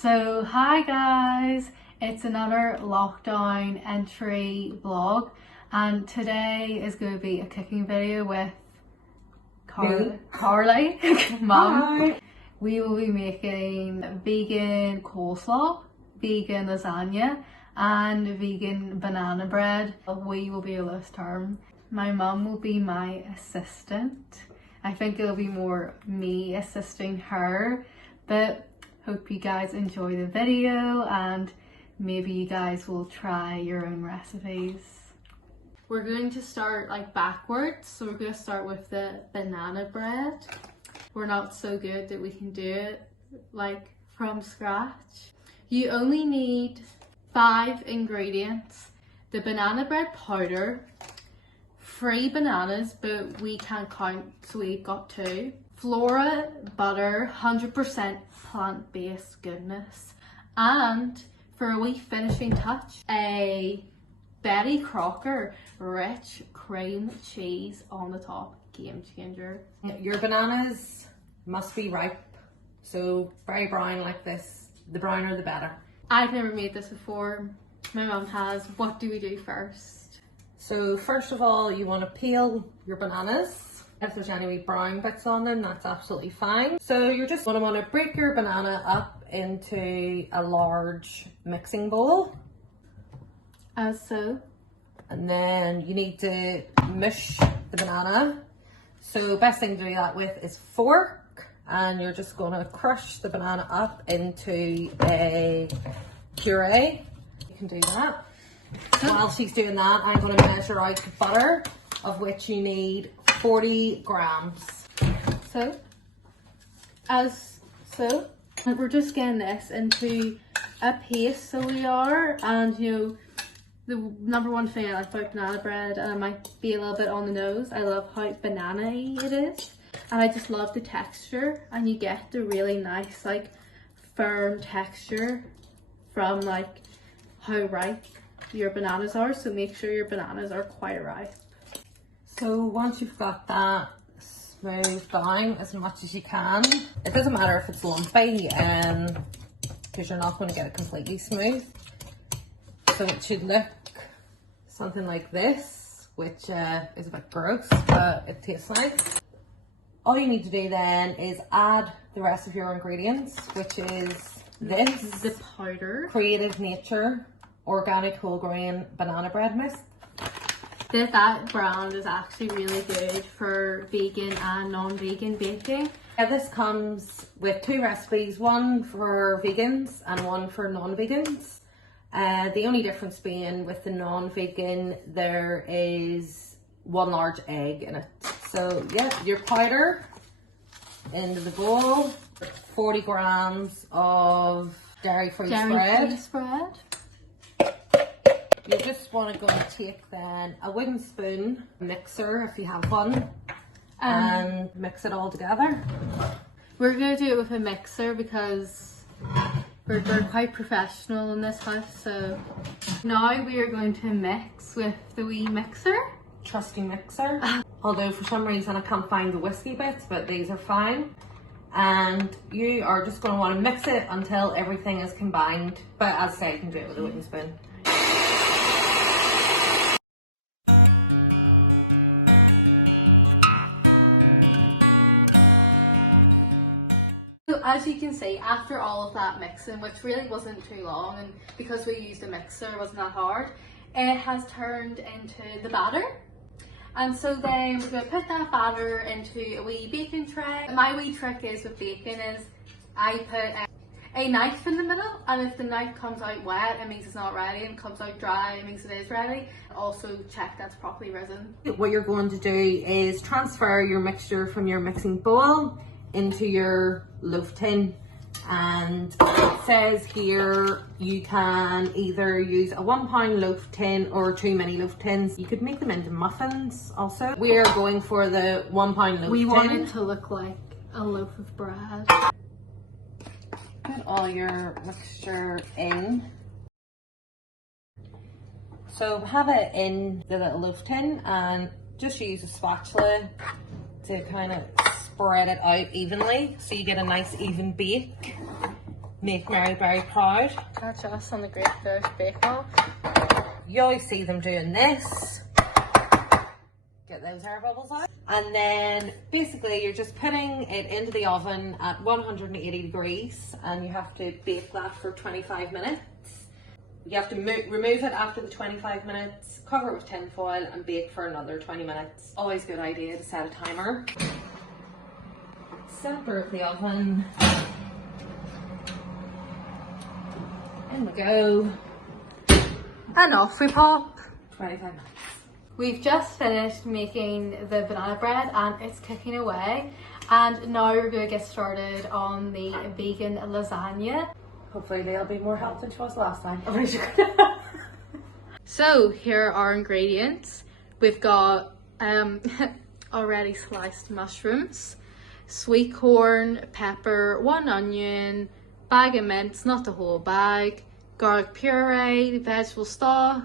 So hi guys, it's another lockdown entry vlog, and today is going to be a cooking video with Carly, mum. Hi. We will be making vegan coleslaw, vegan lasagna and vegan banana bread. We will be a loose term. My mum will be my assistant. I think it'll be more me assisting her, but hope you guys enjoy the video and maybe you guys will try your own recipes. We're going to start like backwards, so we're going to start with the banana bread. We're not so good that we can do it like from scratch. You only need 5 ingredients: the banana bread powder, 3 bananas, but we can't count, so we've got 2. Flora butter, 100% plant-based goodness. And for a wee finishing touch, a Betty Crocker rich cream cheese on the top. Game changer. Your bananas must be ripe, so very brown like this. The browner the better. I've never made this before. My mum has. What do we do first? So first of all, you want to peel your bananas. If there's any wee brown bits on them, that's absolutely fine. So you're just going to want to break your banana up into a large mixing bowl. As so. And then you need to mush the banana. So best thing to do that with is fork, and you're just going to crush the banana up into a puree. You can do that. While she's doing that, I'm going to measure out the butter, of which you need 40 grams. So, and we're just getting this into a paste, so we are, and you know, the number one thing I like about banana bread, and it might be a little bit on the nose, I love how banana-y it is, and I just love the texture, and you get the really nice like firm texture from like how ripe your bananas are, so make sure your bananas are quite ripe. So once you've got that smoothed down as much as you can, it doesn't matter if it's lumpy, because you're not going to get it completely smooth. So it should look something like this, which is a bit gross, but it tastes nice. All you need to do then is add the rest of your ingredients, which is this, the powder, Creative Nature organic whole grain banana bread mix. That brand is actually really good for vegan and non-vegan baking. Yeah, this comes with 2 recipes, one for vegans and one for non-vegans. The only difference being with the non-vegan, there is 1 large egg in it. So yeah, your powder into the bowl, 40 grams of dairy-free spread. You just want to go and take then a wooden spoon, mixer if you have one, and mix it all together. We're going to do it with a mixer because we're quite professional in this house. So now we are going to mix with the wee mixer. Trusty mixer. Although for some reason I can't find the whiskey bits, but these are fine. And you are just going to want to mix it until everything is combined. But as I say, you can do it with a wooden spoon. So as you can see, after all of that mixing, which really wasn't too long, and because we used a mixer, it wasn't that hard, it has turned into the batter. And so then we're going to put that batter into a wee baking tray. My wee trick is with baking is I put a knife in the middle, and if the knife comes out wet, it means it's not ready, and comes out dry, it means it is ready. Also check that's properly risen. What you're going to do is transfer your mixture from your mixing bowl into your loaf tin, and it says here you can either use a 1 pound loaf tin or 2 mini loaf tins. You could make them into muffins also. We are going for the 1 pound loaf tin. We want it to look like a loaf of bread. Put all your mixture in. So have it in the little loaf tin and just use a spatula to kind of spread it out evenly so you get a nice even bake. make Mary very proud. Catch us on the Great British Bake Off. You always see them doing this. Get those air bubbles out. And then basically you're just putting it into the oven at 180 degrees and you have to bake that for 25 minutes. You have to remove it after the 25 minutes, cover it with tin foil and bake for another 20 minutes. Always a good idea to set a timer. Center of the oven. In we go. And off we pop. 25 minutes. We've just finished making the banana bread and it's cooking away. And now we're going to get started on the vegan lasagna. Hopefully they'll be more healthy than she was last time. So here are our ingredients. We've got already sliced mushrooms, sweet corn, pepper, 1 onion, bag of mince, not the whole bag, garlic puree, vegetable stock,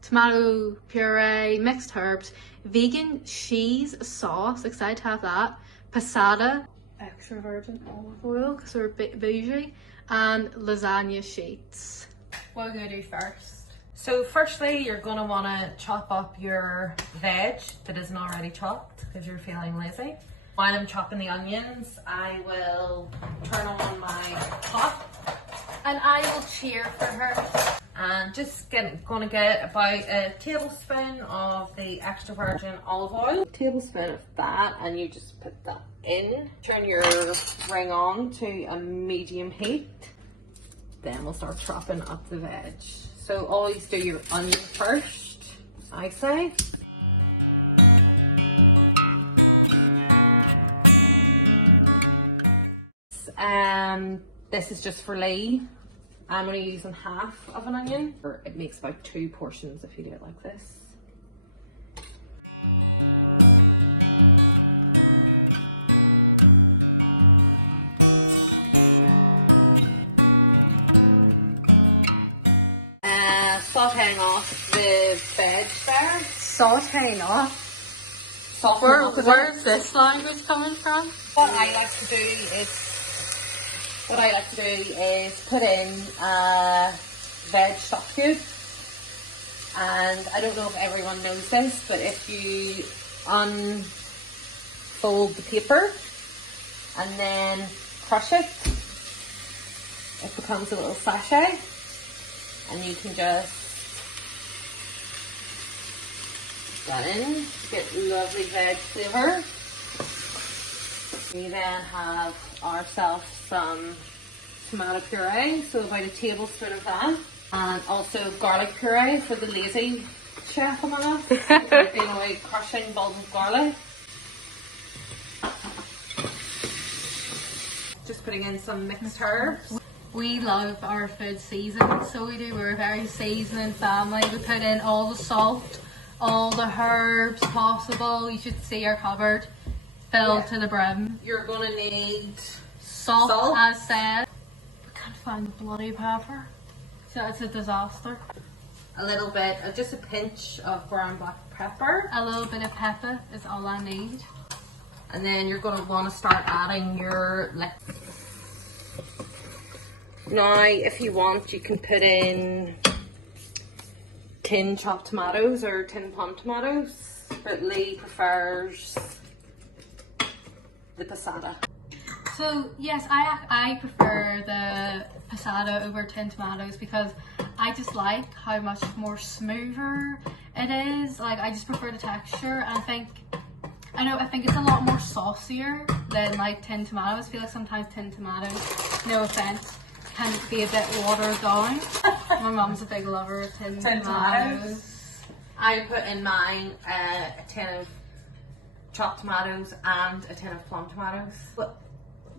tomato puree, mixed herbs, vegan cheese sauce, excited to have that, passata, extra virgin olive oil because we're a bit bougie, and lasagna sheets. What are we going to do first? So firstly, you're going to want to chop up your veg that isn't already chopped because you're feeling lazy. While I'm chopping the onions, I will turn on my pot. And I will cheer for her. And just going to get about a tablespoon of the extra virgin olive oil. A tablespoon of that, and you just put that in. Turn your ring on to a medium heat. Then we'll start chopping up the veg. So always do your onion first, I say. This is just for Leigh. I'm only using half of an onion. It makes about 2 portions if you do it like this. Sauteing off the veg there. Sauteing off? Where's this language coming from? What I like to do is put in a veg stock cube. And I don't know if everyone knows this, but if you unfold the paper and then crush it, it becomes a little sachet. And you can just get in, get lovely veg flavour. We then have ourselves some tomato puree, so about a tablespoon of that. And also garlic puree for the lazy chef among us. Feeling like crushing bulbs of garlic. Just putting in some mixed herbs. We love our food seasoned, so we do. We're a very seasoning family. We put in all the salt, all the herbs possible. You should see our cupboard filled to the brim. You're gonna need salt, as said. We can't find bloody pepper, so it's a disaster. A little bit, just a pinch of brown black pepper. A little bit of pepper is all I need. And then you're gonna want to start adding your Now, if you want, you can put in tin chopped tomatoes or tin plum tomatoes, but Leigh prefers the passata. So yes, I prefer the passata over tin tomatoes because I just like how much more smoother it is. Like, I just prefer the texture, and I think it's a lot more saucier than like tin tomatoes. I feel like sometimes tin tomatoes, no offense, can be a bit watered down. My mum's a big lover of tin tomatoes. I put in mine a tin of chopped tomatoes and a tin of plum tomatoes. But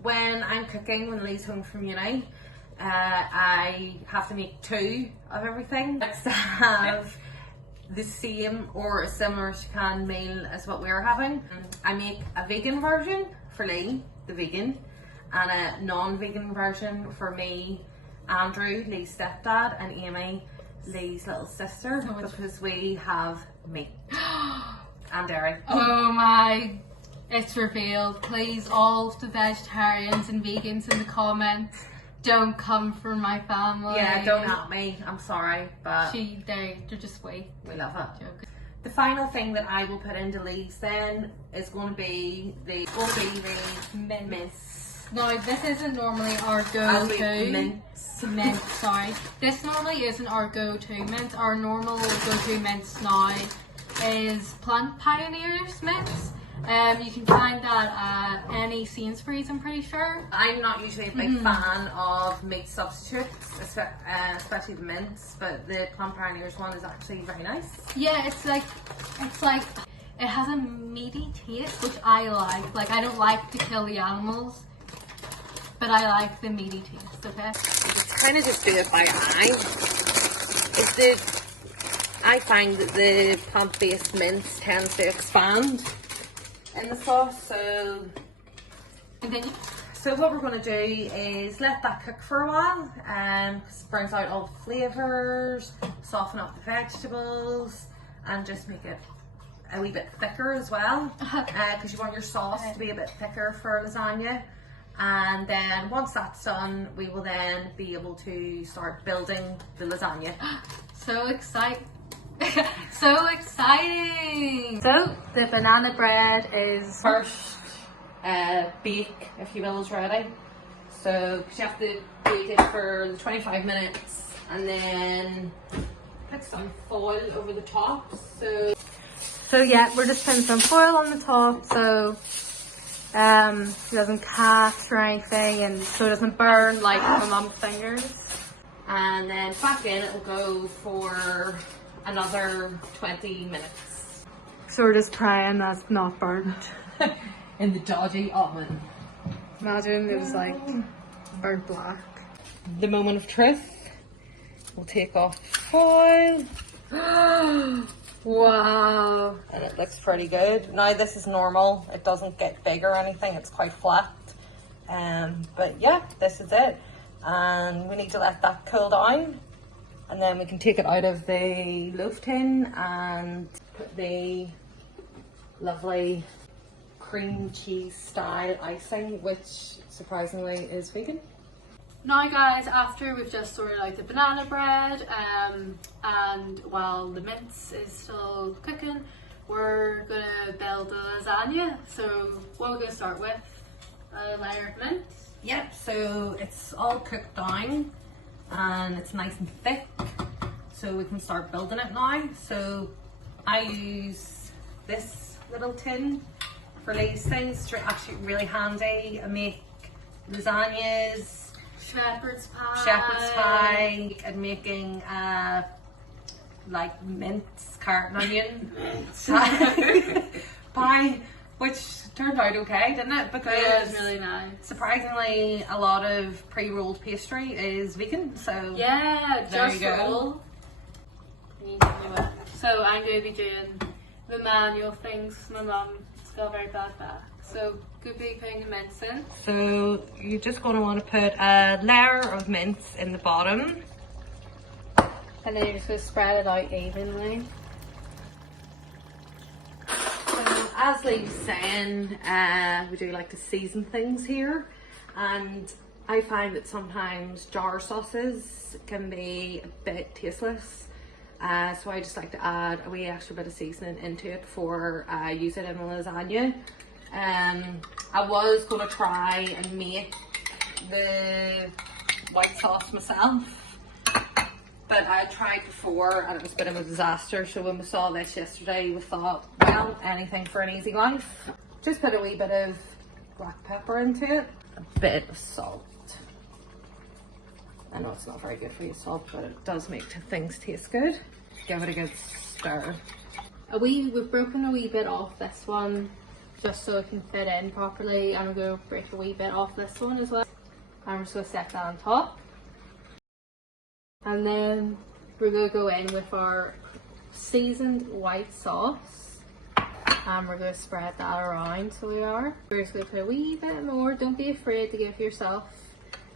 when I'm cooking, when Leigh's home from uni, I have to make 2 of everything. I like to have the same or a similar as you can meal as what we're having. I make a vegan version for Leigh, the vegan, and a non-vegan version for me, Andrew, Leigh's stepdad, and Amy, Leigh's little sister, because we have meat and dairy. Oh my, it's revealed. Please, all of the vegetarians and vegans in the comments, Don't come for my family. Yeah, don't at me. I'm sorry, but they're just sweet. we love it. Joke. The final thing that I will put into Leigh's then is going to be the mince. Now, this isn't normally our go-to. Mince. Sorry. This normally isn't our go-to mince. Our normal go-to mince now is Plant Pioneers mince. You can find that at any Sainsbury's, I'm pretty sure. I'm not usually a big fan of meat substitutes, especially the mince, but the Plant Pioneers one is actually very nice. Yeah, it's like it has a meaty taste, which I like. Like, I don't like to kill the animals, but I like the meaty taste, okay? Kind of just do it by eye. I find that the plant-based mince tends to expand in the sauce, so Continue. So what we're going to do is let that cook for a while, cause it brings out all the flavours, soften up the vegetables, and just make it a wee bit thicker as well, because you want your sauce to be a bit thicker for lasagna. And then once that's done, we will then be able to start building the lasagna. So exciting. So exciting. So the banana bread is First bake, if you will, is ready. So you have to bake it for the 25 minutes and then put some foil over the top. So yeah, we're just putting some foil on the top so it doesn't catch or anything, and so it doesn't burn like my mum's fingers. And then back in, it will go for another 20 minutes. So we're just praying that's not burnt. In the dodgy oven. Imagine it was like burnt black. The moment of truth. We'll take off the foil. Wow. And it looks pretty good. Now this is normal. It doesn't get big or anything. It's quite flat. But yeah, this is it. And we need to let that cool down. And then we can take it out of the loaf tin and put the lovely cream cheese style icing, which surprisingly is vegan. Now guys, after we've just sorted out the banana bread and while the mince is still cooking, we're gonna build the lasagna. So what we're gonna start with, a layer of mince. Yep, so it's all cooked down and it's nice and thick, so we can start building it now. So I use this little tin for Leigh's things. It's actually really handy. I make lasagnas, shepherd's pie, and making like mince, carrot and onion pie, which turned out okay, didn't it? Because it was really nice. Surprisingly, a lot of pre-rolled pastry is vegan, so yeah, there just you go. roll. So I'm going to be doing the manual things. My mum's got a very bad back, so could be putting the mince in. So you're just going to want to put a layer of mince in the bottom. And then you're just going to spread it out evenly. So as Leigh was saying, we do like to season things here. And I find that sometimes jar sauces can be a bit tasteless. So I just like to add a wee extra bit of seasoning into it before I use it in my lasagna. I was going to try and make the white sauce myself, but I tried before and it was a bit of a disaster. So when we saw this yesterday, we thought, well, anything for an easy life. Just put a wee bit of black pepper into it, a bit of salt. I know it's not very good for you, salt, but it does make things taste good. Give it a good stir. We've broken a wee bit off this one just so it can fit in properly, and we're going to break a wee bit off this one as well. And we're just going to set that on top. And then we're going to go in with our seasoned white sauce. And we're going to spread that around, so we are. We're just going to put a wee bit more. Don't be afraid to give yourself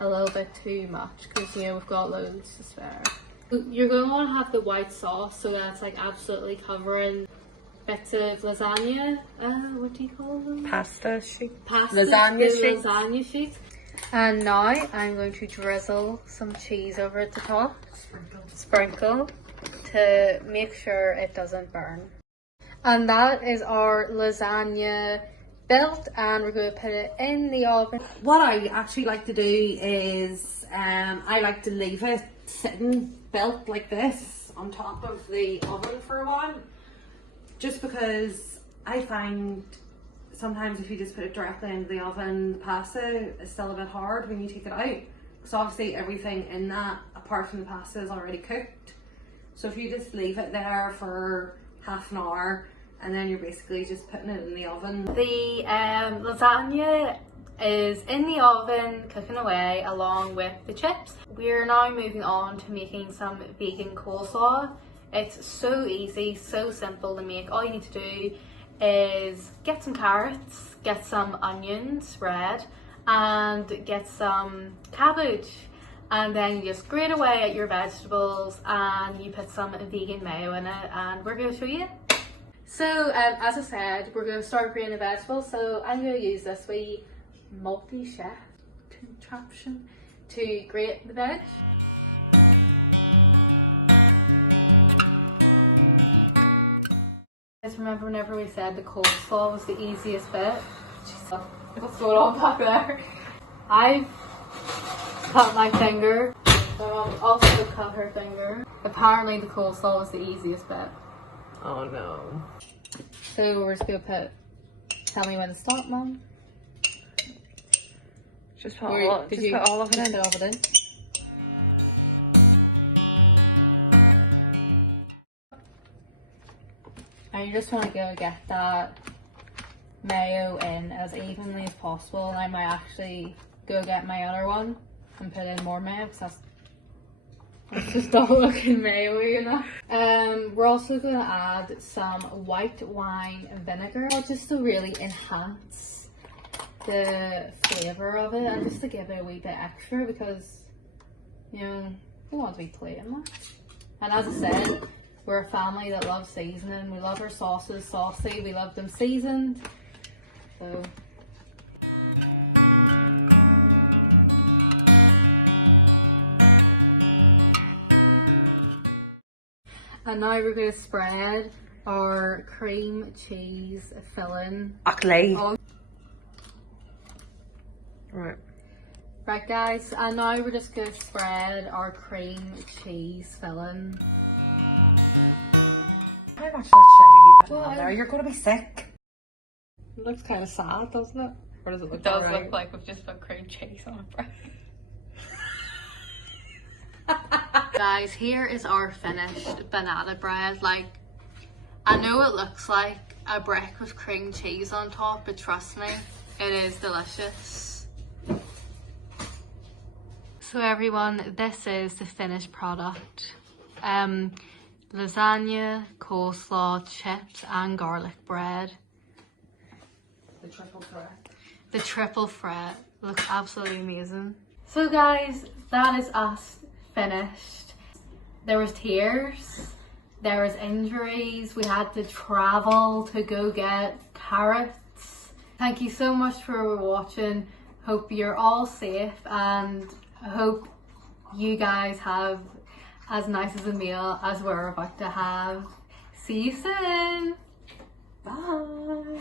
a little bit too much, because you know we've got loads to spare. You're going to want to have the white sauce so that's like absolutely covering bits of lasagna. What do you call them? Pasta sheet. Pasta. Lasagna sheet. Lasagna sheet. And now I'm going to drizzle some cheese over at the top. Sprinkle to make sure it doesn't burn. And that is our lasagna built, and we're going to put it in the oven. What I actually like to do is I like to leave it sitting built like this on top of the oven for a while, just because I find sometimes if you just put it directly into the oven, the pasta is still a bit hard when you take it out, because obviously everything in that apart from the pasta is already cooked. So if you just leave it there for half an hour, and then you're basically just putting it in the oven. The lasagna is in the oven cooking away along with the chips. We're now moving on to making some vegan coleslaw. It's so easy, so simple to make. All you need to do is get some carrots, get some onions, red, and get some cabbage. And then you just grate away at your vegetables and you put some vegan mayo in it, and we're going to show you. So as I said, we're going to start grating the vegetables. So I'm going to use this wee multi-chef contraption to grate the veg. Guys, remember whenever we said the coleslaw was the easiest bit? What's going on back there? I've cut my finger. My mom also cut her finger. Apparently the coleslaw was the easiest bit. Oh no. So we're just gonna put, tell me when to stop, Mum. Just put all of it in. Put all of it in. And you just want to go get that mayo in as evenly as possible, and I might actually go get my other one and put in more mayo because that's just not looking mayo-y enough. We're also going to add some white wine vinegar just to really enhance the flavour of it, and just to give it a wee bit extra, because you know we want to be plain that. And as I said, we're a family that loves seasoning. We love our sauces saucy, we love them seasoned. So and now we're going to spread our cream cheese filling. Leigh. Oh. Right guys, and now we're just going to spread our cream cheese filling. How much that shit are you there? You're going to be sick. It looks kind of sad, doesn't it? Or does it look It does alright? look like we've just put cream cheese on bread. Guys, here is our finished banana bread. Like, I know it looks like a brick with cream cheese on top, but trust me, it is delicious. So everyone, this is the finished product. Lasagna, coleslaw, chips and garlic bread. The triple threat. The triple threat looks absolutely amazing. So guys, that is us finished. There was tears, there was injuries, we had to travel to go get carrots. Thank you so much for watching. Hope you're all safe, and hope you guys have as nice as a meal as we're about to have. See you soon. Bye.